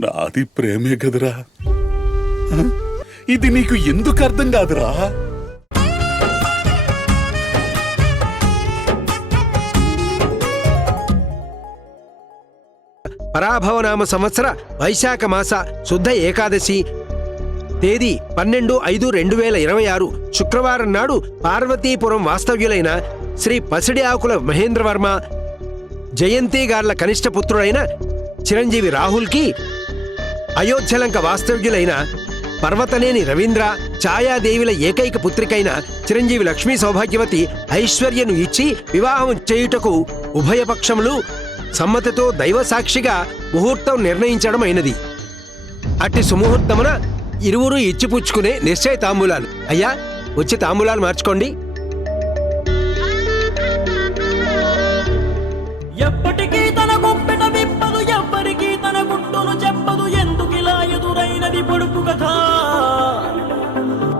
నాది ప్రేమే కదరా, ఇది నీకు ఎందుకు అర్థం కాదురా? పరాభవనామ సంవత్సర వైశాఖ మాస శుద్ధ ఏకాదశి తేదీ 12/5/2026 శుక్రవారం నాడు పార్వతీపురం వాస్తవ్యులైన శ్రీ పసిడి ఆకుల మహేంద్రవర్మ జయంతి గార్ల కనిష్ట పుత్రుడైన చిరంజీవి రాహుల్కి అయోధ్యలంక వాస్తవ్యులైన పర్వతనేని రవీంద్ర ఛాయాదేవిల ఏకైక పుత్రికైన చిరంజీవి లక్ష్మీ సౌభాగ్యవతి ఐశ్వర్యను ఇచ్చి వివాహం చేయుటకు ఉభయపక్షములు సమ్మతితో దైవ సాక్షిగా ముహూర్తం నిర్ణయించడం అయినది. అట్టి సుముహూర్తమున ఇరువురు ఇచ్చిపుచ్చుకునే నిశ్చయ తాంబూలాలు. అయ్యా, వచ్చి తాంబూలాలు మార్చుకోండి. ఎప్పటికీ తన గొప్పెట విప్పదు, ఎవ్వరికీ తన గుట్టును చెప్పదు. ఎందుకిలా ఎదురైనది పొడుపు కథ?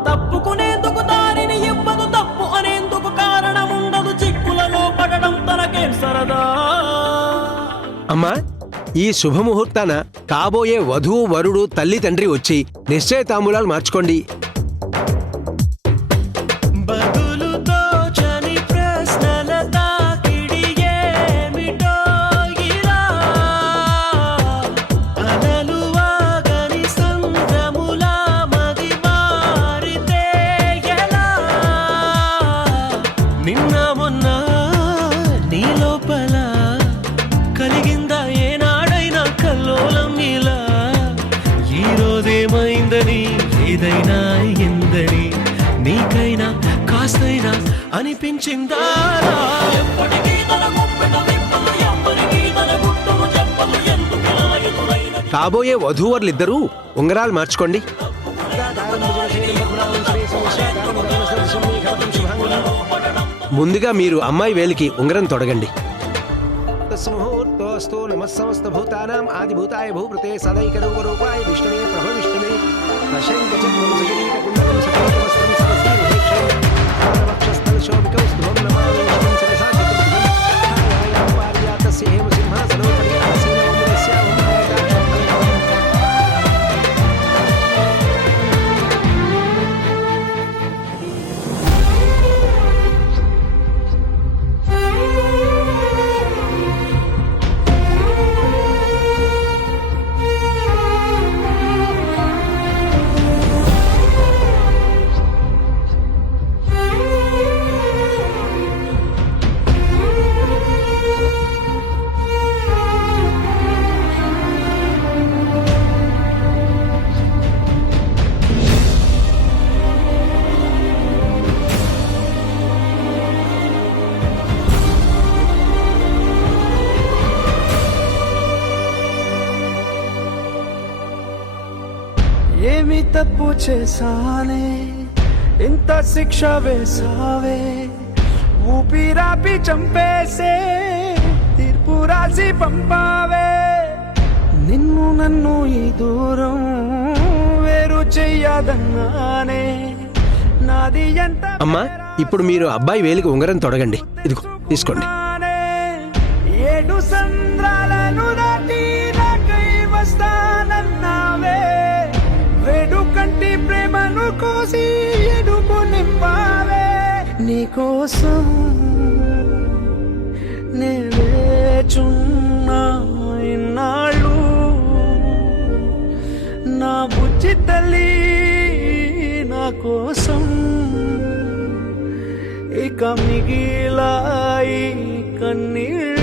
తప్పుకునేందుకు దారిని ఇవ్వదు, తప్పు అనేందుకు కారణం ఉండదు. చిక్కులలో పడడం తనకేం సరదా? అమ్మా, ఈ శుభముహూర్తాన కాబోయే వధువు వరుడు తల్లి తండ్రి వచ్చి నిశ్చయ తాంబూలాలు మార్చుకోండి. ఏదైనా ఎందని నీకైనా కాస్తైనా అనిపించిందా? ఎప్పటికీ తన గొప్పెట విప్పదు, ఎవ్వరికీ తన గుట్టును చెప్పదు. ఎందుకిలా ఎదురైనది? కాబోయే వధూవరులిద్దరూ ఉంగరాలు మార్చుకోండి. ముందుగా మీరు అమ్మాయి వేలికి ఉంగరం తొడగండి. ముహూర్తోస్తు నమస్సమస్త భూతానాం ఆదిభూతాయ భూపృతే సదైక రూపరూపాయ విష్ణవే ప్రభ విష్ణవే దశైక చక్రం సజనీక కుండలం సకలవస్త్రం సరసీ వక్షస్థల శోభికం స్థువం నమామి విష్ణుం శిరసా చతుర్భుజం ఛాయాయాం పారిజాతస్య హేమ సింహాసనోపరి ఆసీనో మురస్యా ఓంకారకాక్షం. ఏమి తప్పు చేశానే, ఇంత శిక్ష వేసావే, ఊపిరాపి చంపేసే తీర్పు రాసి పంపావే. నిన్ను నన్ను ఈ దూరం వేరు చెయ్యదన్నానే, నాది ఎంత. అమ్మా, ఇప్పుడు మీరు అబ్బాయి వేలికి ఉంగరం తొడగండి. ఇదిగో తీసుకోండి. 7 సంద్రాలను దాటి నాకై వస్తానన్నావే, వేడుకంటి ప్రేమను కోసి ఎడుపు నింపావే. నీకోసం నేచున్నా ఇన్నాళ్ళు, నా బుజ్జి తల్లి నా కోసం. ఇక మిగిలాయి కన్నీళ్ళు.